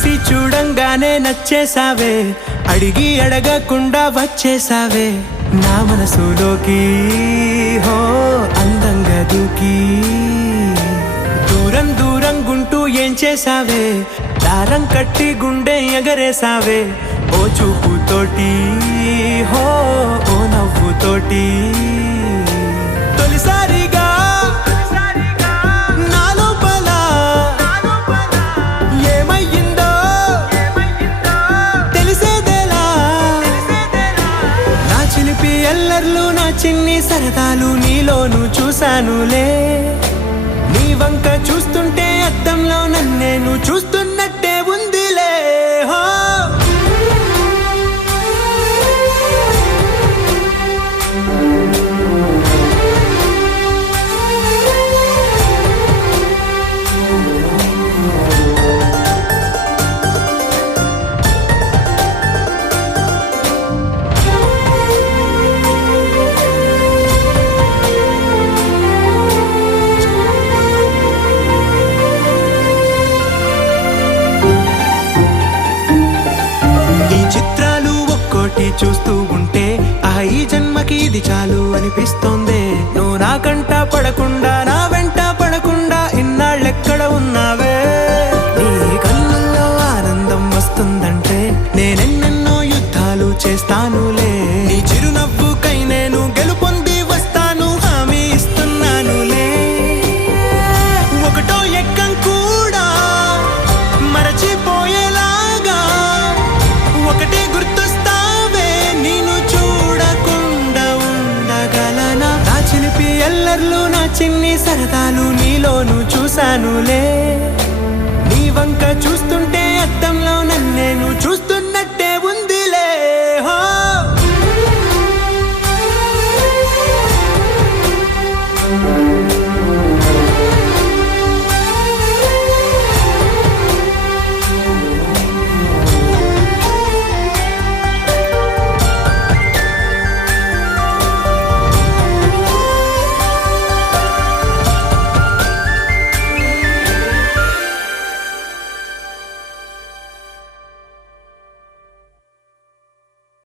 చూసి చూడంగానే నచ్చేసావే, అడిగి అడగకుండా వచ్చేసావే నా మనసులోకి. హో అందంగా దూకి దూరం దూరం గుంటూ ఏం చేసావే, దారం కట్టి గుండె ఎగరేసావే ఓ చూపుతోటి, హో ఓ నవ్వుతోటి. తొలిసారిగా నా లోపల ఏమయ్యిందో తెలిసేదేలా. నా చిలిపి ఎల్లర్లు నా చిన్ని సరదాలు నీలోను చూశానులే. నీ వంక చూస్తుంటే అద్దంలో నన్నేను చూస్తున్నట్టే ఉందిలే. హో చూస్తూ ఉంటే ఈ జన్మకి ఇది చాలు అనిపిస్తోందే. నువ్వు నా కంట పడకుండా నా వెంట పడకుండా ఇన్నాళ్ళెక్కడ ఉన్నావే. నీ కళ్ళల్లో ఆనందం వస్తుందంటే నేనెన్నెన్నో యుద్ధాలు చేస్తానులే. నీ చిరునవ్వుకై నేను గెలుపొంది వస్తాను హామీ ఇస్తున్నానులే. ఒకటో ఎక్కం కూడా మరచిపోయేలాగా ఒకటే గుర్తు ఎల్లర్లు నా చిన్ని సరదాలు నీలోను చూశానులే. నీ వంక చూస్తూ